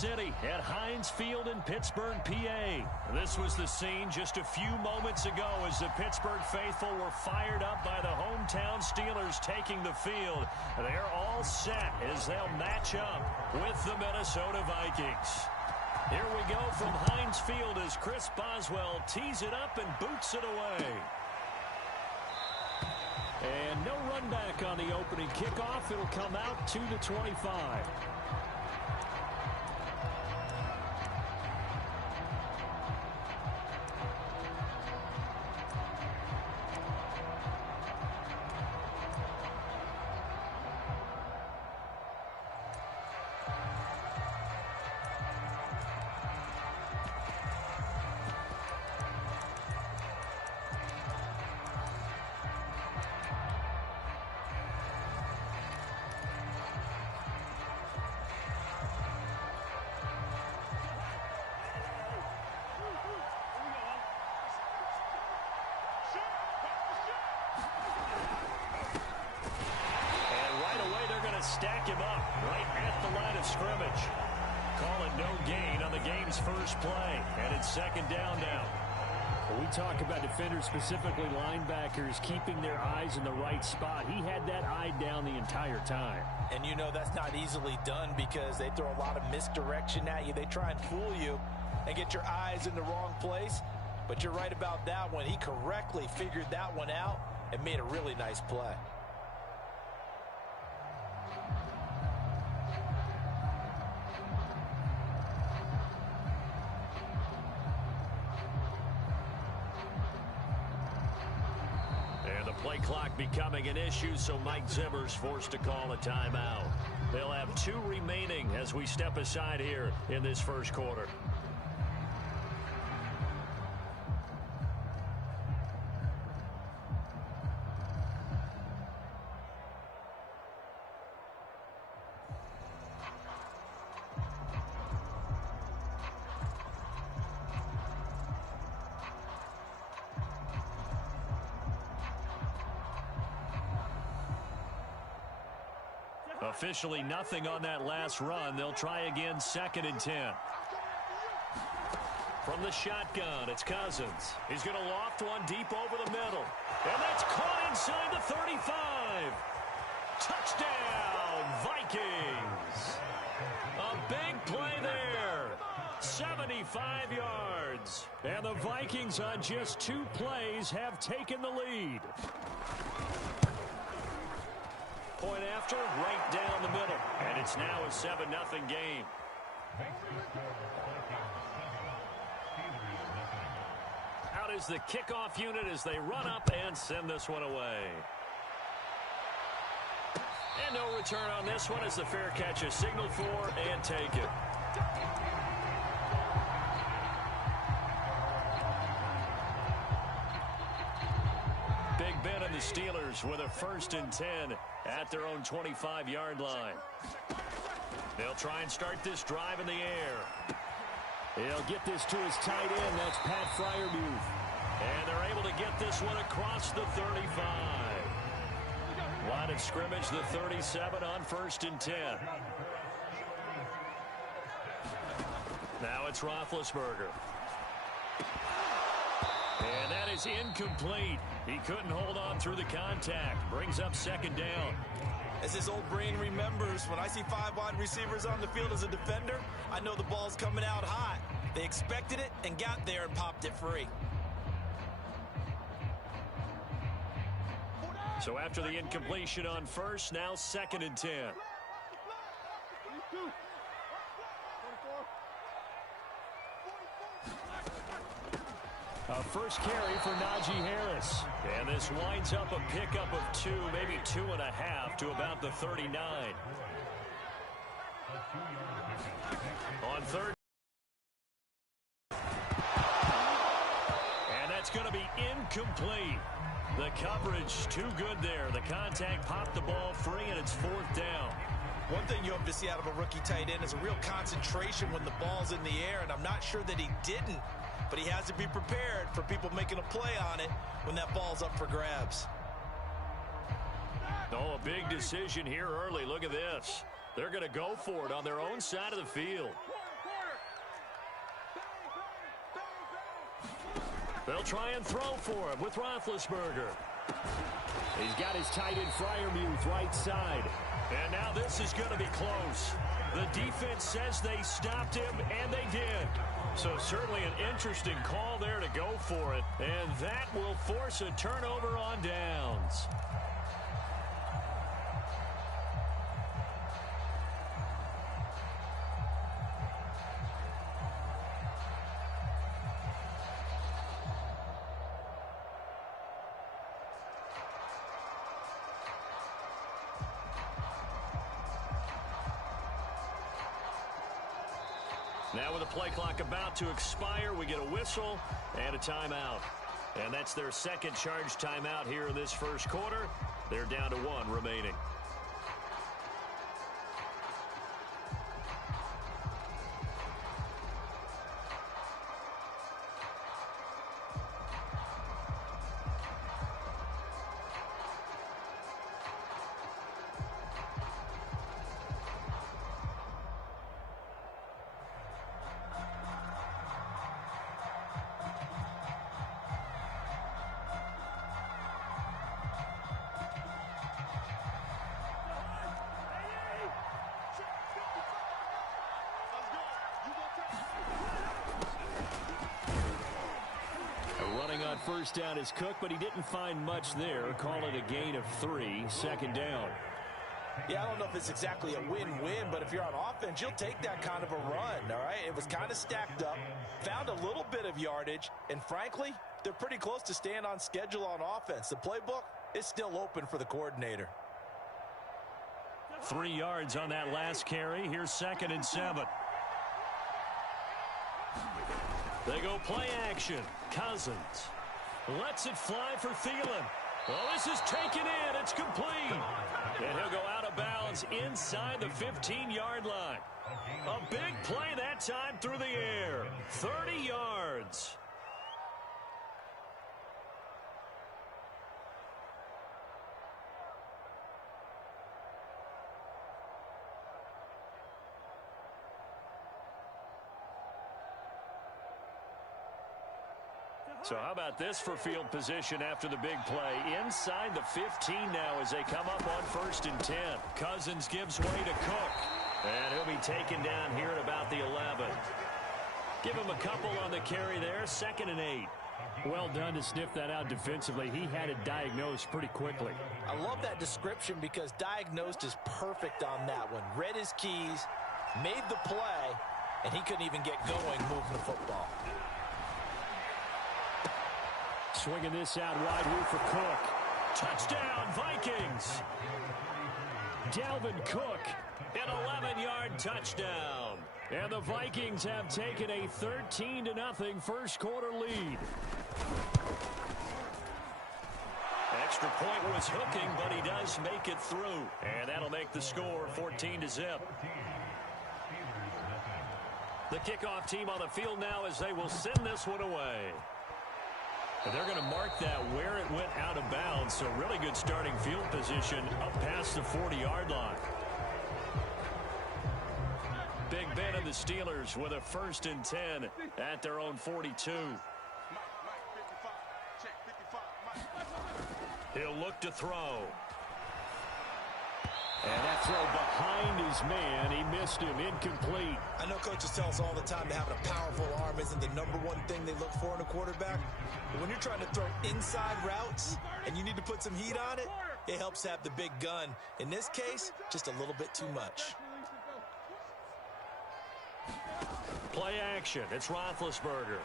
City at Heinz Field in Pittsburgh, PA. This was the scene just a few moments ago as the Pittsburgh faithful were fired up by the hometown Steelers taking the field. They're all set as they'll match up with the Minnesota Vikings. Here we go from Heinz Field as Chris Boswell tees it up and boots it away. And no run back on the opening kickoff. It'll come out to the 25. Stack him up right at the line of scrimmage. Call it no gain on the game's first play, and it's second down now. When we talk about defenders, specifically linebackers, keeping their eyes in the right spot, he had that eye down the entire time. And you know that's not easily done because they throw a lot of misdirection at you. They try and fool you and get your eyes in the wrong place. But you're right about that one. He correctly figured that one out and made a really nice play. Play clock becoming an issue, so Mike Zimmer's forced to call a timeout. They'll have 2 remaining as we step aside here in this first quarter. Officially nothing on that last run. They'll try again, 2nd and 10. From the shotgun, it's Cousins. He's going to loft one deep over the middle. And that's caught inside the 35. Touchdown, Vikings. A big play there. 75 yards. And the Vikings on just 2 plays have taken the lead. Point after, right down the middle. And it's now a 7-0 game. Out is the kickoff unit as they run up and send this one away. And no return on this one as the fair catch is signaled for and taken. Big Ben and the Steelers with a 1st and 10 at their own 25-yard line. They'll try and start this drive in the air. He'll get this to his tight end. That's Pat Freiermuth. And they're able to get this one across the 35. Line of scrimmage, the 37 on 1st and 10. Now it's Roethlisberger. And that is incomplete. He couldn't hold on through the contact. Brings up 2nd down. As his old brain remembers, when I see 5 wide receivers on the field as a defender, I know the ball's coming out hot. They expected it and got there and popped it free. So after the incompletion on 1st, now 2nd and 10. A first carry for Najee Harris. And this winds up a pickup of 2, maybe 2.5 to about the 39. On 3rd. And that's going to be incomplete. The coverage too good there. The contact popped the ball free, and it's 4th down. One thing you hope to see out of a rookie tight end is a real concentration when the ball's in the air, and I'm not sure that he didn't. But he has to be prepared for people making a play on it when that ball's up for grabs. Oh, a big decision here early. Look at this. They're going to go for it on their own side of the field. They'll try and throw for him with Roethlisberger. He's got his tight end Freiermuth right side. And now this is going to be close. The defense says they stopped him, and they did. So certainly an interesting call there to go for it. And that will force a turnover on downs. Now with the play clock about to expire, we get a whistle and a timeout. And that's their second charge timeout here in this first quarter. They're down to 1 remaining. First down is Cook, but he didn't find much there. Call it a gain of 3, second down. Yeah, I don't know if it's exactly a win-win, but if you're on offense, you'll take that kind of a run, all right? It was kind of stacked up, found a little bit of yardage, and frankly, they're pretty close to staying on schedule on offense. The playbook is still open for the coordinator. 3 yards on that last carry. Here's 2nd and 7. They go play action. Cousins lets it fly for Thielen. Well, this is taken in. It's complete. And he'll go out of bounds inside the 15-yard line. A big play that time through the air. 30 yards. So how about this for field position after the big play? Inside the 15 now as they come up on 1st and 10. Cousins gives way to Cook. And he'll be taken down here at about the 11. Give him a couple on the carry there. 2nd and 8. Well done to sniff that out defensively. He had it diagnosed pretty quickly. I love that description because diagnosed is perfect on that one. Read his keys, made the play, and he couldn't even get going moving the football. Swinging this out wide here for Cook. Touchdown, Vikings. Dalvin Cook. An 11-yard touchdown. And the Vikings have taken a 13-0 first quarter lead. Extra point was hooking, but he does make it through. And that'll make the score 14-0. The kickoff team on the field now as they will send this one away. And they're going to mark that where it went out of bounds. So really good starting field position up past the 40-yard line. Big Ben and the Steelers with a 1st and 10 at their own 42. He'll look to throw. And that throw behind his man. He missed him. Incomplete. I know coaches tell us all the time that having a powerful arm isn't the #1 thing they look for in a quarterback. But when you're trying to throw inside routes and you need to put some heat on it, it helps have the big gun. In this case, just a little bit too much. Play action. It's Roethlisberger.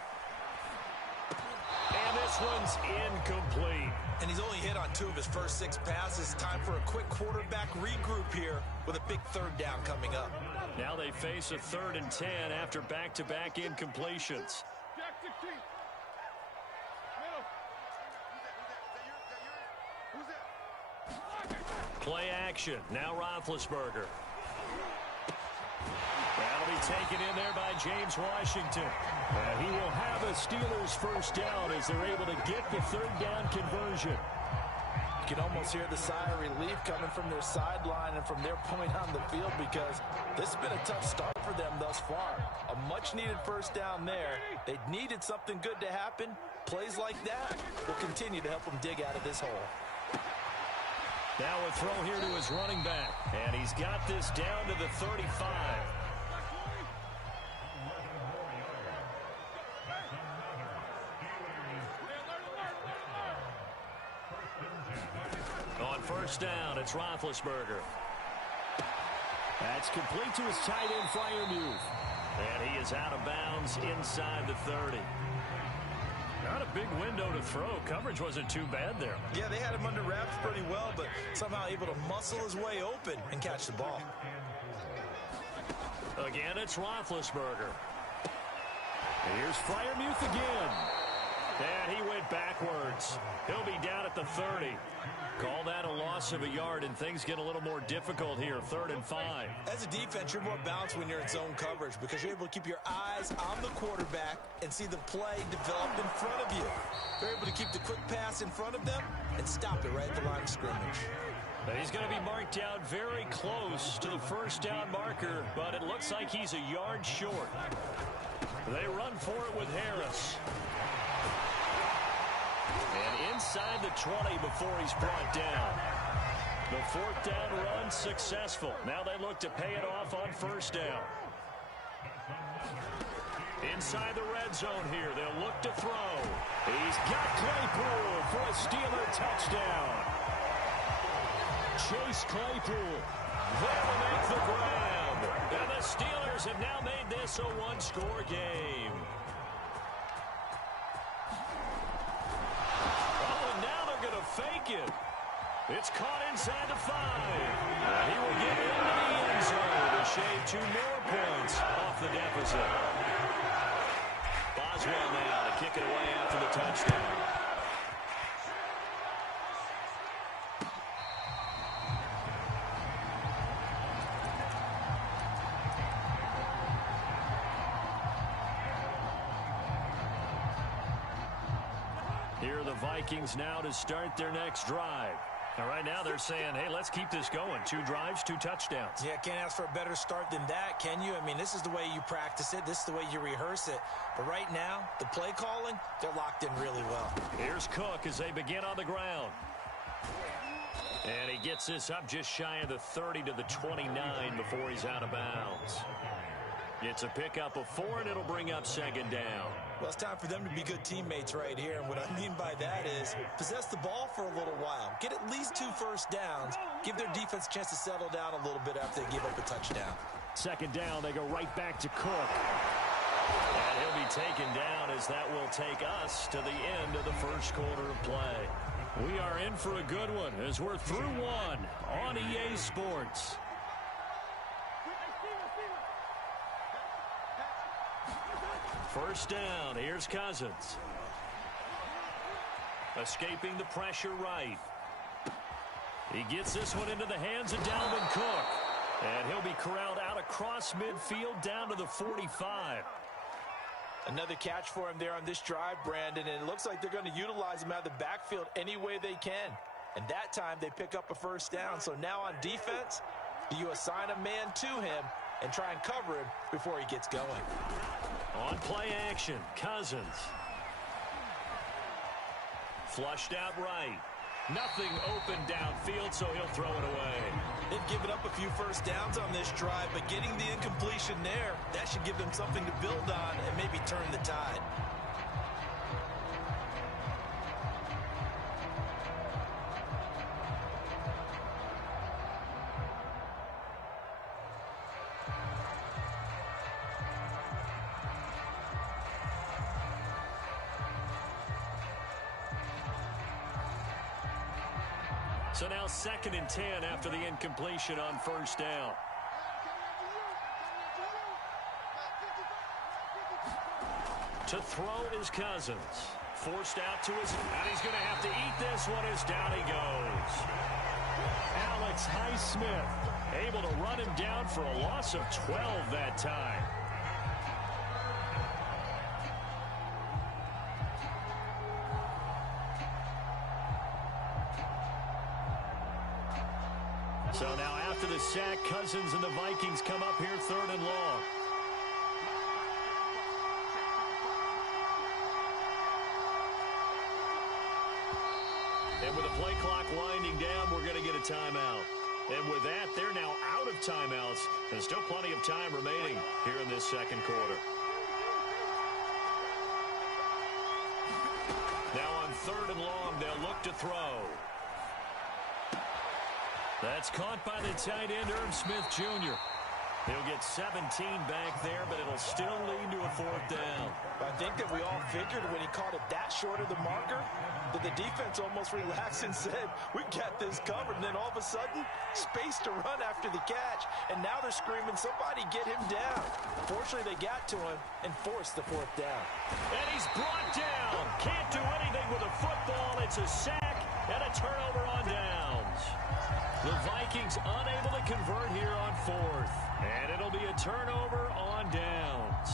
And this one's incomplete. And he's only hit on 2 of his first 6 passes. Time for a quick quarterback regroup here with a big 3rd down coming up. Now they face a 3rd and 10 after back-to-back incompletions. Play action. Now Roethlisberger. That'll be taken in there by James Washington. And he will have a Steelers 1st down as they're able to get the 3rd down conversion. You can almost hear the sigh of relief coming from their sideline and from their point on the field, because this has been a tough start for them thus far. A much-needed first down there. They needed something good to happen. Plays like that will continue to help them dig out of this hole. Now a throw here to his running back, and he's got this down to the 35. On first down, it's Roethlisberger. That's complete to his tight end, Freiermuth. And he is out of bounds inside the 30. Not a big window to throw. Coverage wasn't too bad there. Yeah, they had him under wraps pretty well, but somehow able to muscle his way open and catch the ball. Again, it's Roethlisberger. Here's Freiermuth again. And he went backwards. He'll be down at the 30. Call that a loss of a yard, and things get a little more difficult here. 3rd and 5. As a defense, you're more balanced when you're in zone coverage because you're able to keep your eyes on the quarterback and see the play develop in front of you. They're able to keep the quick pass in front of them and stop it right at the line of scrimmage. But he's going to be marked out very close to the first down marker, but it looks like he's a yard short. They run for it with Harris. And inside the 20 before he's brought down. The 4th down run successful. Now they look to pay it off on first down. Inside the red zone here, they'll look to throw. He's got Claypool for a Steeler touchdown. Chase Claypool there to make the grab. And the Steelers have now made this a one-score game. Fake it. It's caught inside the 5. He will get into the end zone to shave 2 more points off the deficit. Boswell now to kick it away after the touchdown. Here are the Vikings now to start their next drive. And right now they're saying, hey, let's keep this going. 2 drives, 2 touchdowns. Yeah, can't ask for a better start than that, can you? I mean, this is the way you practice it. This is the way you rehearse it. But right now, the play calling, they're locked in really well. Here's Cook as they begin on the ground. And he gets this up just shy of the 30 to the 29 before he's out of bounds. It's a pickup of 4, and it'll bring up 2nd down. Well, it's time for them to be good teammates right here. And what I mean by that is possess the ball for a little while. Get at least 2 first downs. Give their defense a chance to settle down a little bit after they give up a touchdown. 2nd down, they go right back to Cook. And he'll be taken down as that will take us to the end of the first quarter of play. We are in for a good one as we're through 1 on EA Sports. First down, here's Cousins. Escaping the pressure right. He gets this one into the hands of Dalvin Cook. And he'll be corralled out across midfield down to the 45. Another catch for him there on this drive, Brandon, and it looks like they're going to utilize him out of the backfield any way they can. And that time they pick up a first down. So now on defense, you assign a man to him and try and cover him before he gets going. On play action, Cousins. Flushed out right. Nothing open downfield, so he'll throw it away. They've given up a few first downs on this drive, but getting the incompletion there, that should give them something to build on and maybe turn the tide. So now 2nd and 10 after the incompletion on first down. To throw is Cousins. Forced out to his, and he's going to have to eat this one as down he goes. Alex Highsmith able to run him down for a loss of 12 that time. Cousins and the Vikings come up here 3rd and long. And with the play clock winding down, we're going to get a timeout. And with that, they're now out of timeouts. There's still plenty of time remaining here in this second quarter. Now on 3rd and long, they'll look to throw. That's caught by the tight end, Irv Smith Jr. He'll get 17 back there, but it'll still lead to a 4th down. I think that we all figured when he caught it that short of the marker that the defense almost relaxed and said, we got this covered. And then all of a sudden, space to run after the catch. And now they're screaming, somebody get him down. Fortunately, they got to him and forced the 4th down. And he's brought down. Can't do anything with a football. It's a sack and a turnover on downs. The Vikings unable to convert here on 4th. And it'll be a turnover on downs.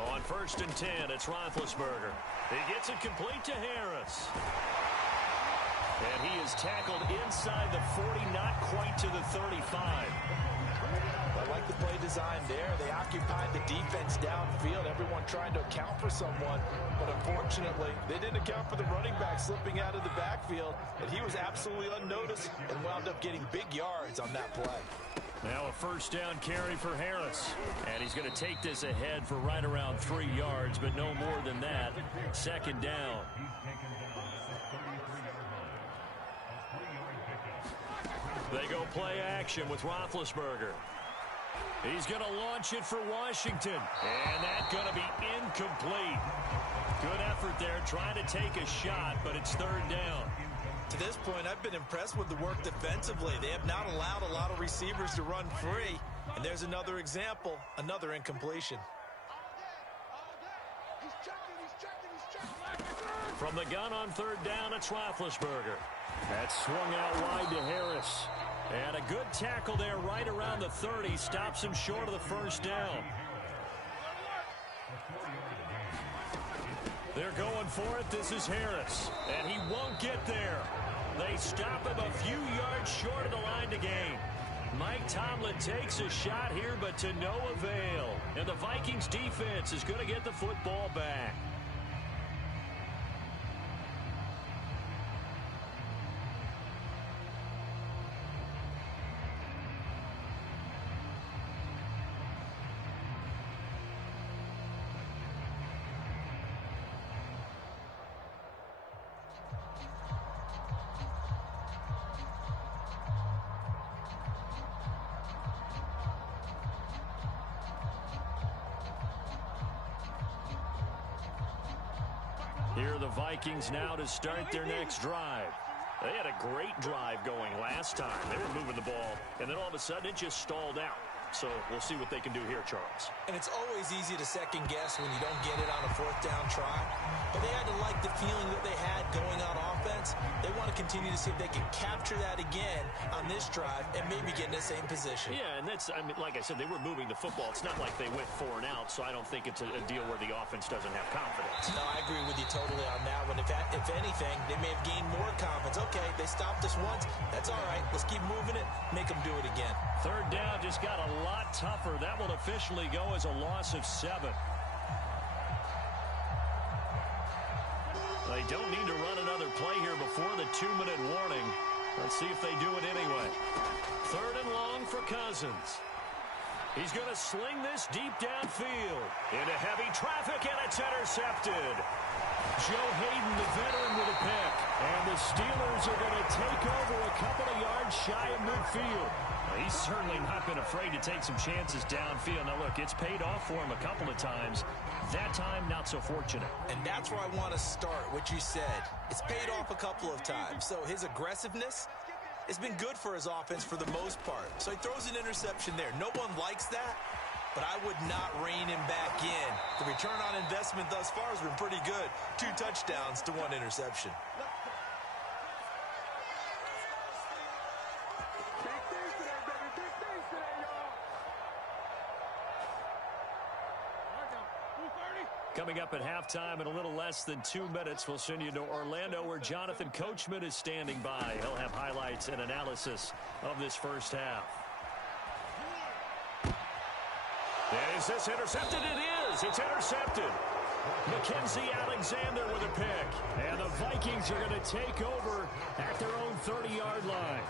On 1st and 10, it's Roethlisberger. He gets it complete to Harris. And he is tackled inside the 40, not quite to the 35. I like the play design there. They occupied the defense downfield, everyone trying to account for someone. But unfortunately, they didn't account for the running back slipping out of the backfield. And he was absolutely unnoticed and wound up getting big yards on that play. Now a 1st down carry for Harris. And he's going to take this ahead for right around 3 yards, but no more than that. 2nd down. They go play action with Roethlisberger. He's going to launch it for Washington. And that's going to be incomplete. Good effort there trying to take a shot, but it's 3rd down. To this point, I've been impressed with the work defensively. They have not allowed a lot of receivers to run free. And there's another example, another incompletion. From the gun on 3rd down, it's Roethlisberger. That's swung out wide to Harris. And a good tackle there right around the 30. Stops him short of the 1st down. They're going for it. This is Harris. And he won't get there. They stop him a few yards short of the line to gain. Mike Tomlin takes a shot here, but to no avail. And the Vikings defense is going to get the football back. Here are the Vikings now to start their next drive. They had a great drive going last time. They were moving the ball, and then all of a sudden it just stalled out. So we'll see what they can do here, Charles. And it's always easy to second guess when you don't get it on a 4th down try. But they had to like the feeling that they had going on offense. They want to continue to see if they can capture that again on this drive and maybe get in the same position. Yeah, and that's, I mean, like I said, they were moving the football. It's not like they went 4 and out, so I don't think it's a deal where the offense doesn't have confidence. No, I agree with you totally on that one. If anything, they may have gained more confidence. Okay, they stopped us once. That's all right. Let's keep moving it. Make them do it again. 3rd down just got a lot tougher. That will officially go as a loss of 7. They don't need to run another play here before the 2-minute warning. Let's see if they do it anyway. 3rd and long for Cousins. He's going to sling this deep downfield into heavy traffic, and it's intercepted. Joe Hayden, the veteran, with a pick. And the Steelers are going to take over a couple of yards shy of midfield. He's certainly not been afraid to take some chances downfield. Now, look, it's paid off for him a couple of times. That time, not so fortunate. And that's where I want to start, what you said. It's paid off a couple of times. So his aggressiveness has been good for his offense for the most part. So he throws an interception there. No one likes that, but I would not rein him back in. The return on investment thus far has been pretty good. 2 touchdowns to 1 interception. Coming up at halftime in a little less than 2 minutes, we'll send you to Orlando where Jonathan Coachman is standing by. He'll have highlights and analysis of this first half. Is this intercepted? It is. It's intercepted. Mackenzie Alexander with a pick. And the Vikings are going to take over at their own 30-yard line.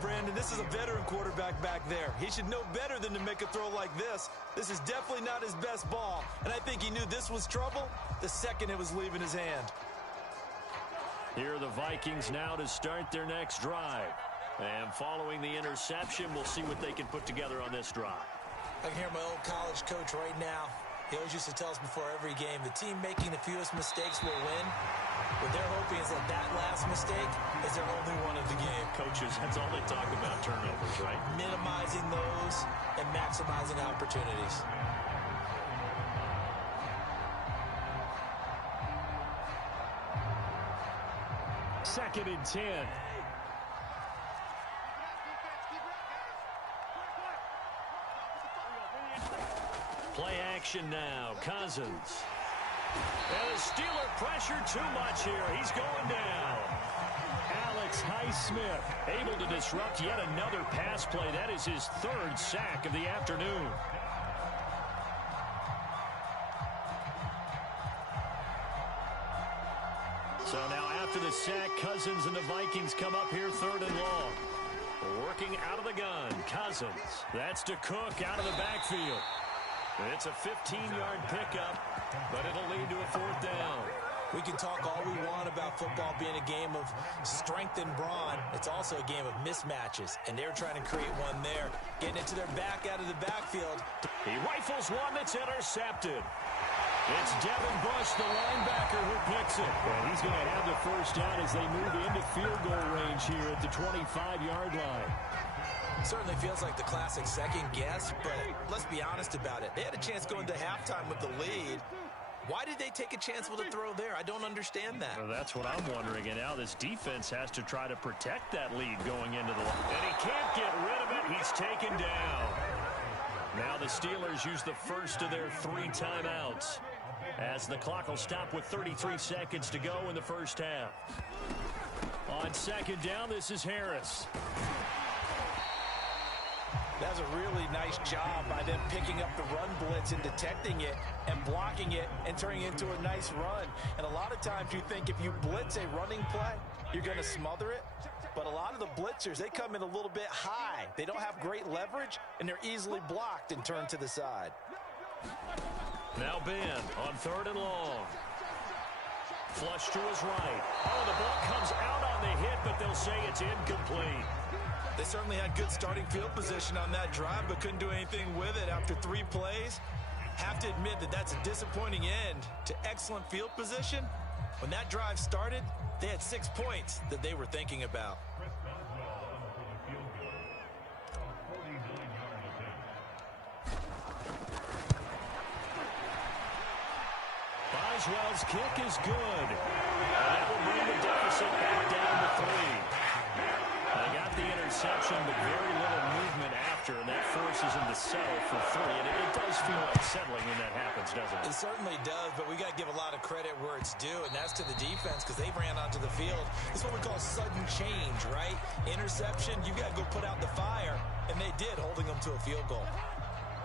Brandon, this is a veteran quarterback back there. He should know better than to make a throw like this. This is definitely not his best ball, and I think he knew this was trouble the second it was leaving his hand. Here are the Vikings now to start their next drive. And following the interception, we'll see what they can put together on this drive. I can hear my old college coach right now. He always used to tell us before every game, the team making the fewest mistakes will win. What they're hoping is that last mistake is their only one of the game. Coaches, that's all they talk about, turnovers, right? Minimizing those and maximizing opportunities. Second and 10. Play action now. Cousins. And the Steeler pressure too much here. He's going down. Alex Highsmith able to disrupt yet another pass play. That is his third sack of the afternoon. So now after the sack, Cousins and the Vikings come up here third and long. Working out of the gun. Cousins. That's to Cook out of the backfield. It's a 15-yard pickup, but it'll lead to a fourth down. We can talk all we want about football being a game of strength and brawn. It's also a game of mismatches, and they're trying to create one there. Getting it to their back out of the backfield. He rifles one that's intercepted. It's Devin Bush, the linebacker, who picks it. And he's going to have the first down as they move into field goal range here at the 25-yard line. Certainly feels like the classic second guess, but let's be honest about it. They had a chance going to halftime with the lead. Why did they take a chance with a throw there? I don't understand that. Well, that's what I'm wondering. And now this defense has to try to protect that lead going into the line. And he can't get rid of it. He's taken down. Now the Steelers use the first of their 3 timeouts as the clock will stop with 33 seconds to go in the first half. On second down, this is Harris. That was a really nice job by them picking up the run blitz and detecting it and blocking it and turning it into a nice run. And a lot of times you think if you blitz a running play, you're going to smother it. But a lot of the blitzers, they come in a little bit high. They don't have great leverage, and they're easily blocked and turned to the side. Now Ben on third and long. Flush to his right. Oh, the ball comes out on the hit, but they'll say it's incomplete. They certainly had good starting field position on that drive, but couldn't do anything with it after 3 plays. Have to admit that that's a disappointing end to excellent field position. When that drive started, they had 6 points that they were thinking about. Boswell's kick is good. And that will bring the deficit back down to 3. They got the interception, but very little movement after, and that forces them to settle for 3. And it does feel unsettling when that happens, doesn't it? It certainly does, but we got to give a lot of credit where it's due, and that's to the defense because they ran onto the field. It's what we call sudden change, right? Interception, you got to go put out the fire, and they did, holding them to a field goal.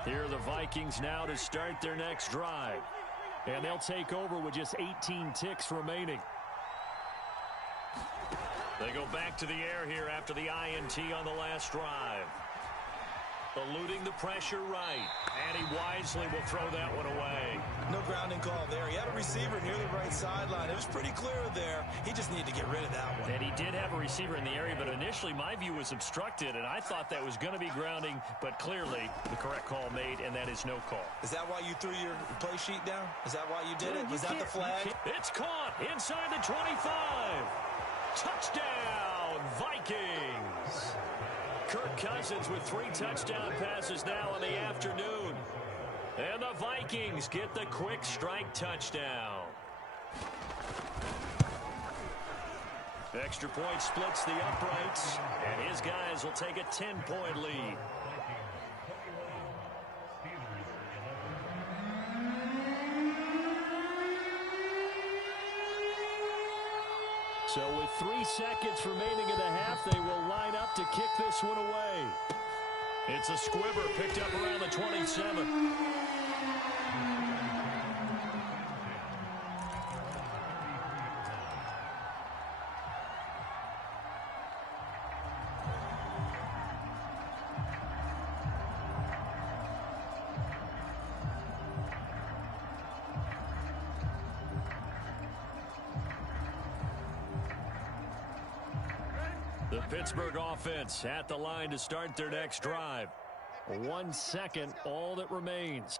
Here are the Vikings now to start their next drive. And they'll take over with just 18 ticks remaining. They go back to the air here after the INT on the last drive. Eluding the pressure right. And he wisely will throw that one away. No grounding call there. He had a receiver near the right sideline. It was pretty clear there. He just needed to get rid of that one. And he did have a receiver in the area, but initially my view was obstructed, and I thought that was going to be grounding, but clearly the correct call made, and that is no call. Is that why you threw your play sheet down? Is that why you did it? Was that the flag? It's caught inside the 25. Touchdown, Vikings. Kirk Cousins with 3 touchdown passes now in the afternoon. And the Vikings get the quick strike touchdown. Extra point splits the uprights, and his guys will take a 10-point lead. So with 3 seconds remaining in the half, they will line up to kick this one away. It's a squibber picked up around the 27. The Pittsburgh offense at the line to start their next drive. 1 second, all that remains.